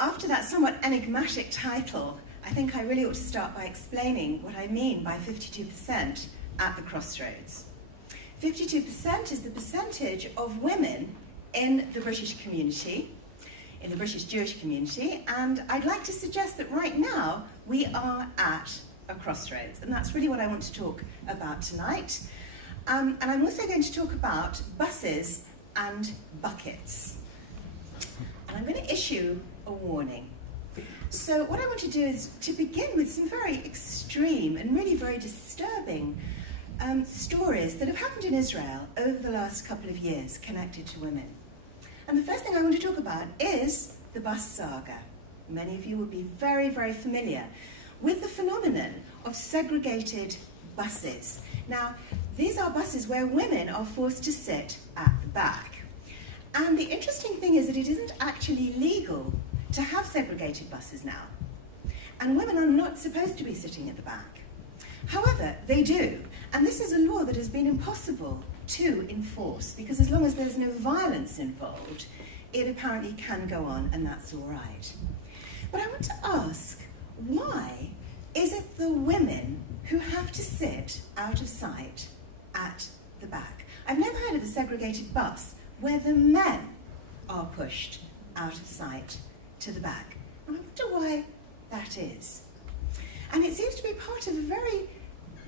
after that somewhat enigmatic title, I think I really ought to start by explaining what I mean by 52% at the Crossroads. 52% is the percentage of women in the British community, in the British Jewish community, and I'd like to suggest that right now we are at a crossroads, and that's really what I want to talk about tonight. And I'm also going to talk about buses and buckets. And I'm going to issue a warning. So what I want to do is to begin with some very extreme and really very disturbing stories that have happened in Israel over the last couple of years connected to women. And the first thing I want to talk about is the bus saga. Many of you will be very, very familiar with the phenomenon of segregated buses. Now, these are buses where women are forced to sit at the back. And the interesting thing is that it isn't actually legal to have segregated buses now. And women are not supposed to be sitting at the back. However, they do. And this is a law that has been impossible to enforce, because as long as there's no violence involved, it apparently can go on, and that's all right. But I want to ask, why is it the women who have to sit out of sight at the back? I've never heard of a segregated bus where the men are pushed out of sight to the back. And I wonder why that is. And it seems to be part of a very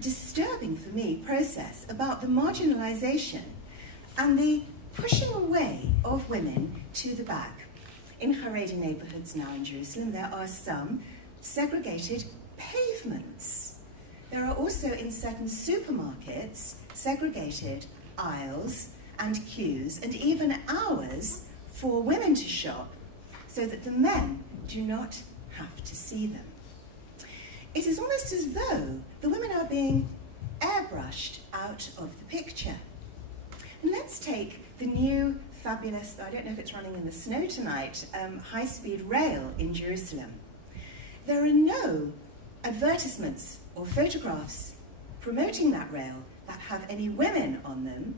disturbing, for me, process about the marginalization and the pushing away of women to the back. In Haredi neighborhoods now in Jerusalem, there are some segregated pavements. There are also in certain supermarkets segregated aisles and queues, and even hours for women to shop, so that the men do not have to see them. It is almost as though the women are being airbrushed out of the picture. And let's take the new, fabulous, I don't know if it's running in the snow tonight, high-speed rail in Jerusalem. There are no advertisements or photographs promoting that rail that have any women on them,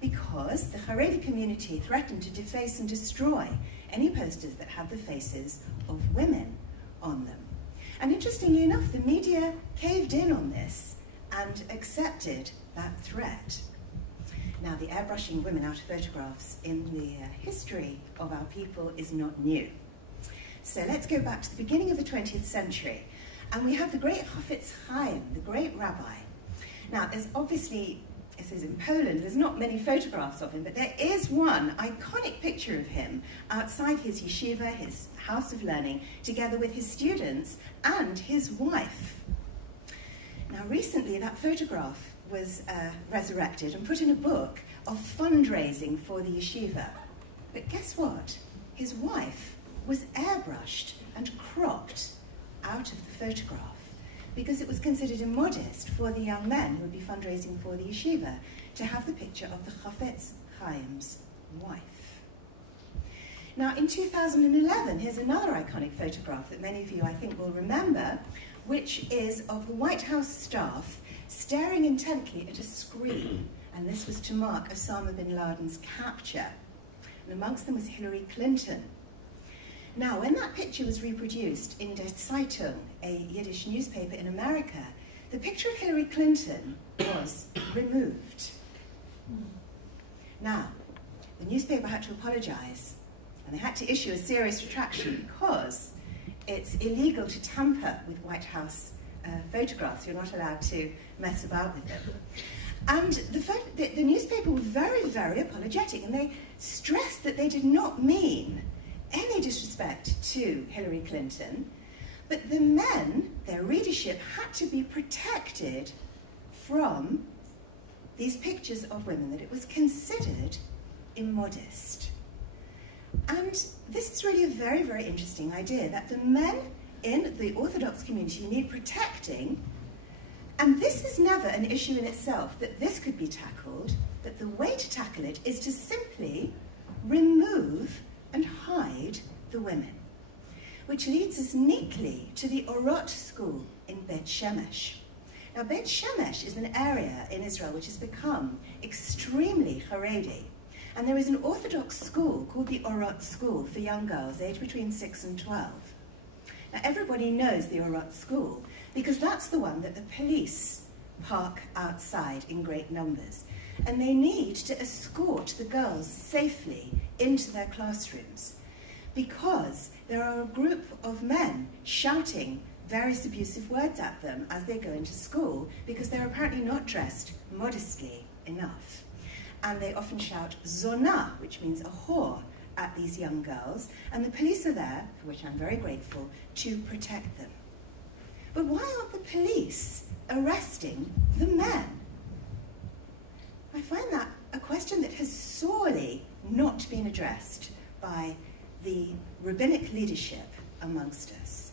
because the Haredi community threatened to deface and destroy any posters that had the faces of women on them. And interestingly enough, the media caved in on this and accepted that threat. Now, the airbrushing women out of photographs in the history of our people is not new. So let's go back to the beginning of the 20th century, and we have the great Chafetz Chaim, the great rabbi. Now, there's obviously, this is in Poland, there's not many photographs of him, but there is one iconic picture of him outside his yeshiva, his house of learning, together with his students and his wife. Now, recently that photograph was resurrected and put in a book of fundraising for the yeshiva. But guess what? His wife was airbrushed and cropped out of the photograph, because it was considered immodest for the young men who would be fundraising for the yeshiva to have the picture of the Chafetz Chaim's wife. Now, in 2011, here's another iconic photograph that many of you, I think, will remember, which is of the White House staff staring intently at a screen, and this was to mark Osama bin Laden's capture. And amongst them was Hillary Clinton. Now, when that picture was reproduced in Der Zeitung, a Yiddish newspaper in America, the picture of Hillary Clinton was removed. Now, the newspaper had to apologize, and they had to issue a serious retraction because it's illegal to tamper with White House photographs. You're not allowed to mess about with them. And the newspaper were very, very apologetic, and they stressed that they did not mean any disrespect to Hillary Clinton, but the men, their readership, had to be protected from these pictures of women, that it was considered immodest. And this is really a very, very interesting idea, that the men in the Orthodox community need protecting, and this is never an issue in itself, that this could be tackled, but the way to tackle it is to simply remove and hide the women. Which leads us neatly to the Orot school in Bet Shemesh. Now, Bet Shemesh is an area in Israel which has become extremely Haredi. And there is an Orthodox school called the Orot School for young girls aged between 6 and 12. Now, everybody knows the Orot School because that's the one that the police park outside in great numbers. And they need to escort the girls safely into their classrooms because there are a group of men shouting various abusive words at them as they go into school because they're apparently not dressed modestly enough. And they often shout zona, which means a whore, at these young girls, and the police are there, for which I'm very grateful, to protect them. But why aren't the police arresting the men? I find that a question that has sorely not been addressed by the rabbinic leadership amongst us.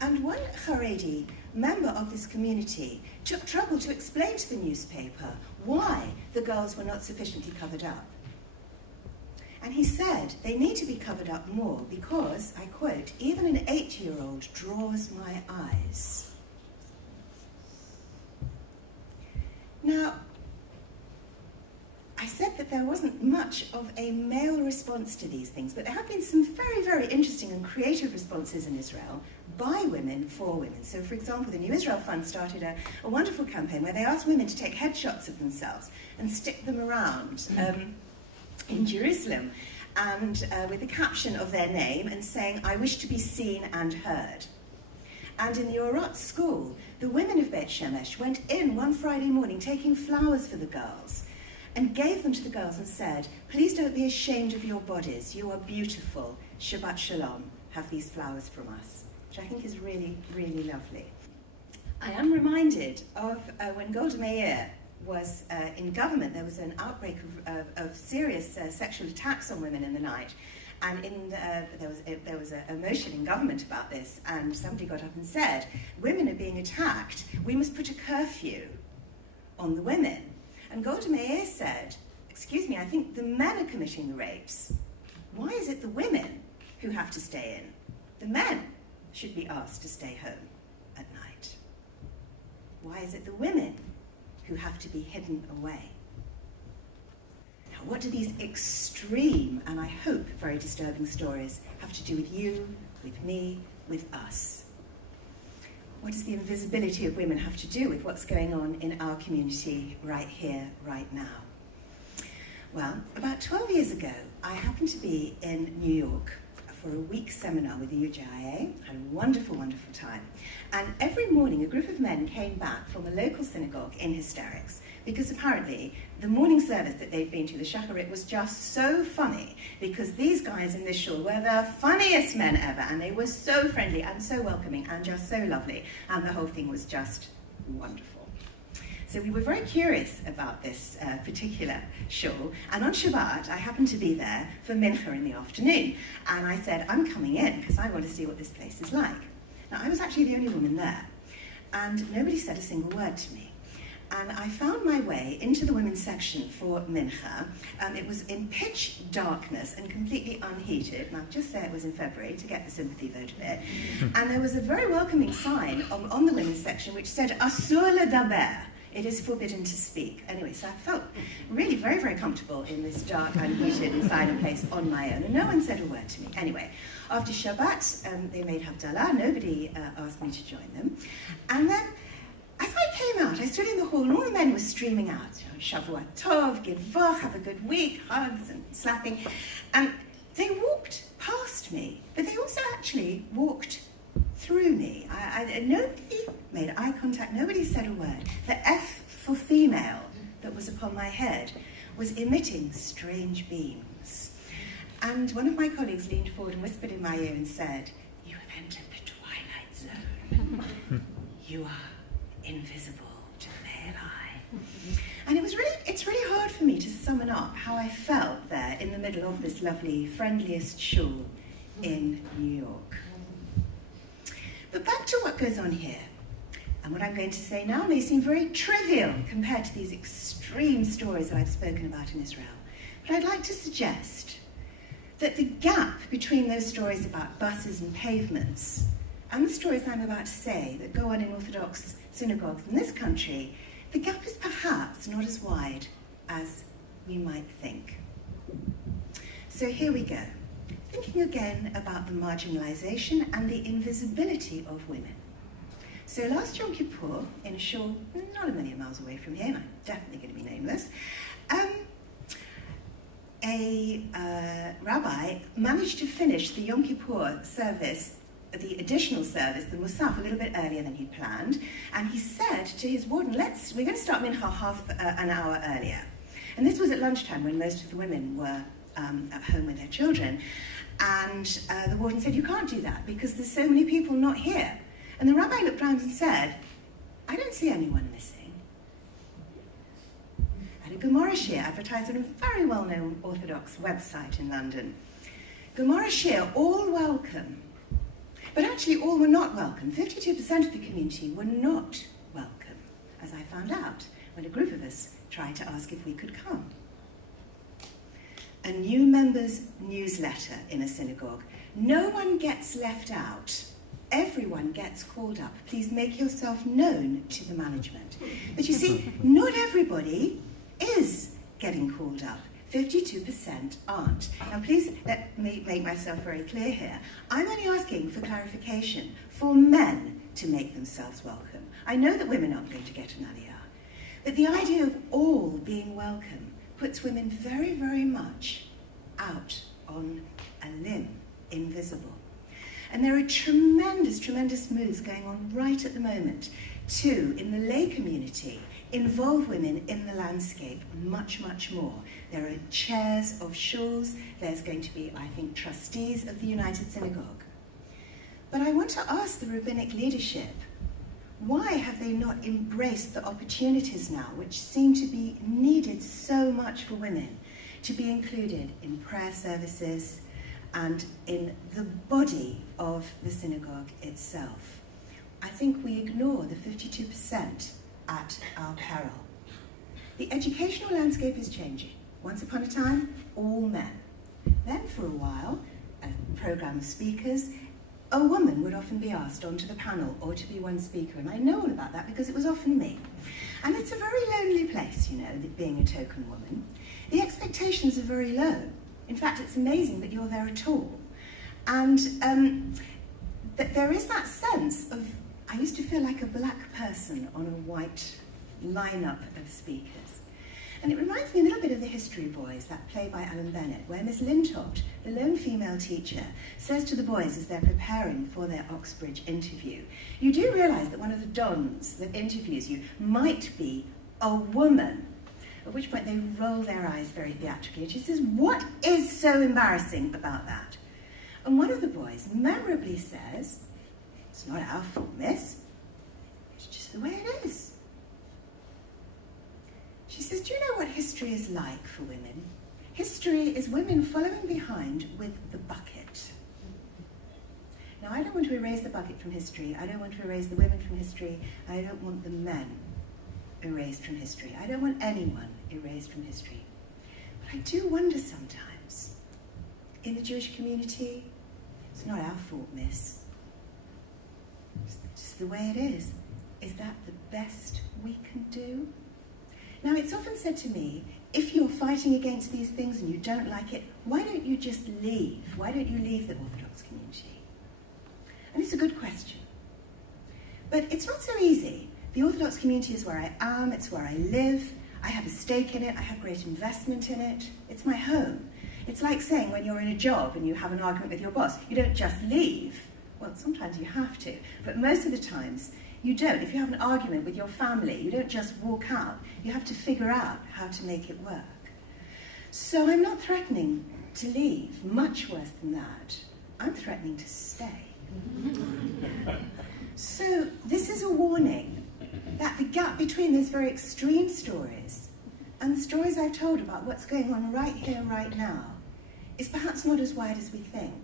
And one Haredi member of this community took trouble to explain to the newspaper why the girls were not sufficiently covered up. And he said they need to be covered up more because, I quote, even an 8-year-old draws my eyes. Now, I said that there wasn't much of a male response to these things, but there have been some very, very interesting and creative responses in Israel by women for women. So, for example, the New Israel Fund started a wonderful campaign where they asked women to take headshots of themselves and stick them around in Jerusalem, and with a caption of their name and saying, "I wish to be seen and heard." And in the Orot school, the women of Beit Shemesh went in one Friday morning taking flowers for the girls and gave them to the girls and said, "Please don't be ashamed of your bodies. You are beautiful. Shabbat Shalom. Have these flowers from us," which I think is really, really lovely. I am reminded of when Golda Meir was in government. There was an outbreak of serious sexual attacks on women in the night. And there was a motion in government about this, and somebody got up and said, "Women are being attacked. We must put a curfew on the women." And Golda Meir said, "Excuse me, I think the men are committing the rapes. Why is it the women who have to stay in? The men should be asked to stay home at night. Why is it the women who have to be hidden away?" Now, what do these extreme, and I hope very disturbing stories have to do with you, with me, with us? What does the invisibility of women have to do with what's going on in our community right here, right now? Well, about 12 years ago, I happened to be in New York for a week seminar with the UJIA. Had a wonderful, wonderful time. And every morning, a group of men came back from a local synagogue in hysterics because apparently the morning service that they'd been to, the shacharit, was just so funny because these guys in this shul were the funniest men ever, and they were so friendly and so welcoming and just so lovely, and the whole thing was just wonderful. So we were very curious about this particular shul, and on Shabbat I happened to be there for mincha in the afternoon, and I said, "I'm coming in because I want to see what this place is like." Now, I was actually the only woman there, and nobody said a single word to me. And I found my way into the women's section for mincha. It was in pitch darkness and completely unheated, and I'll just say it was in February to get the sympathy vote of it. And there was a very welcoming sign on the women's section which said, "Asur ledaber." It is forbidden to speak. Anyway, so I felt really very, very comfortable in this dark, unheated and silent place on my own, and no one said a word to me. Anyway, after Shabbat, they made Havdalah. Nobody asked me to join them. And then, as I came out, I stood in the hall, and all the men were streaming out. Shavua Tov, Givach, have a good week, hugs and slapping. And they walked past me, but they also actually walked through me. Nobody made eye contact, nobody said a word. The F for female that was upon my head was emitting strange beams. And one of my colleagues leaned forward and whispered in my ear and said, "You have entered the twilight zone. You are invisible to the male eye." And it's really hard for me to summon up how I felt there in the middle of this lovely, friendliest shul in New York. But back to what goes on here. And what I'm going to say now may seem very trivial compared to these extreme stories that I've spoken about in Israel. But I'd like to suggest that the gap between those stories about buses and pavements and the stories I'm about to say that go on in Orthodox synagogues in this country, the gap is perhaps not as wide as we might think. So here we go. Thinking again about the marginalization and the invisibility of women. So last Yom Kippur, in a shul not a million miles away from here, and I'm definitely going to be nameless, a rabbi managed to finish the Yom Kippur service, the additional service, the Musaf, a little bit earlier than he'd planned, and he said to his warden, we're going to start Mincha half an hour earlier. And this was at lunchtime when most of the women were at home with their children. And the warden said, you can't do that because there's so many people not here. And the rabbi looked around and said, I don't see anyone missing. At a Gemara Shir advertised on a very well-known Orthodox website in London. Gemara Shir, all welcome. But actually all were not welcome. 52% of the community were not welcome, as I found out when a group of us tried to ask if we could come. A new members newsletter in a synagogue. No one gets left out. Everyone gets called up. Please make yourself known to the management. But you see, not everybody is getting called up. 52% aren't. Now please let me make myself very clear here. I'm only asking for clarification for men to make themselves welcome. I know that women aren't going to get an aliyah. But the idea of all being welcome puts women very, very much out on a limb, invisible. And there are tremendous, tremendous moves going on right at the moment to, in the lay community, involve women in the landscape much, much more. There are chairs of shuls. There's going to be, I think, trustees of the United Synagogue. But I want to ask the rabbinic leadership, why have they not embraced the opportunities now, which seem to be needed so much for women, to be included in prayer services and in the body of the synagogue itself? I think we ignore the 52% at our peril. The educational landscape is changing. Once upon a time, all men. Then for a while, a program of speakers, a woman would often be asked onto the panel or to be one speaker, and I know all about that because it was often me. And it's a very lonely place, you know, being a token woman. The expectations are very low. In fact, it's amazing that you're there at all. And that there is that sense of, I used to feel like a black person on a white lineup of speakers. And it reminds me a little bit of The History Boys, that play by Alan Bennett, where Miss Lintoft, the lone female teacher, says to the boys as they're preparing for their Oxbridge interview, you do realise that one of the dons that interviews you might be a woman. At which point they roll their eyes very theatrically. And she says, what is so embarrassing about that? And one of the boys memorably says, it's not our fault, miss. It's just the way it is. She says, do you know what history is like for women? History is women following behind with the bucket. Now, I don't want to erase the bucket from history. I don't want to erase the women from history. I don't want the men erased from history. I don't want anyone erased from history. But I do wonder sometimes, in the Jewish community, it's not our fault, miss. It's just the way it is. Is that the best we can do? Now, it's often said to me, if you're fighting against these things and you don't like it, why don't you just leave? Why don't you leave the Orthodox community? And it's a good question. But it's not so easy. The Orthodox community is where I am, it's where I live, I have a stake in it, I have great investment in it, it's my home. It's like saying when you're in a job and you have an argument with your boss, you don't just leave. Well, sometimes you have to, but most of the times, you don't. If you have an argument with your family, you don't just walk out. You have to figure out how to make it work. So I'm not threatening to leave, much worse than that. I'm threatening to stay. So this is a warning that the gap between those very extreme stories and the stories I've told about what's going on right here, right now, is perhaps not as wide as we think.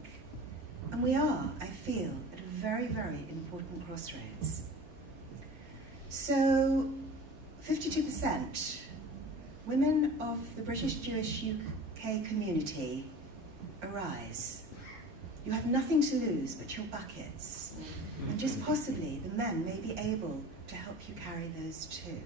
And we are, I feel, at a very, very important crossroads. So, 52%, women of the British Jewish UK community, arise. You have nothing to lose but your buckets, and just possibly the men may be able to help you carry those too.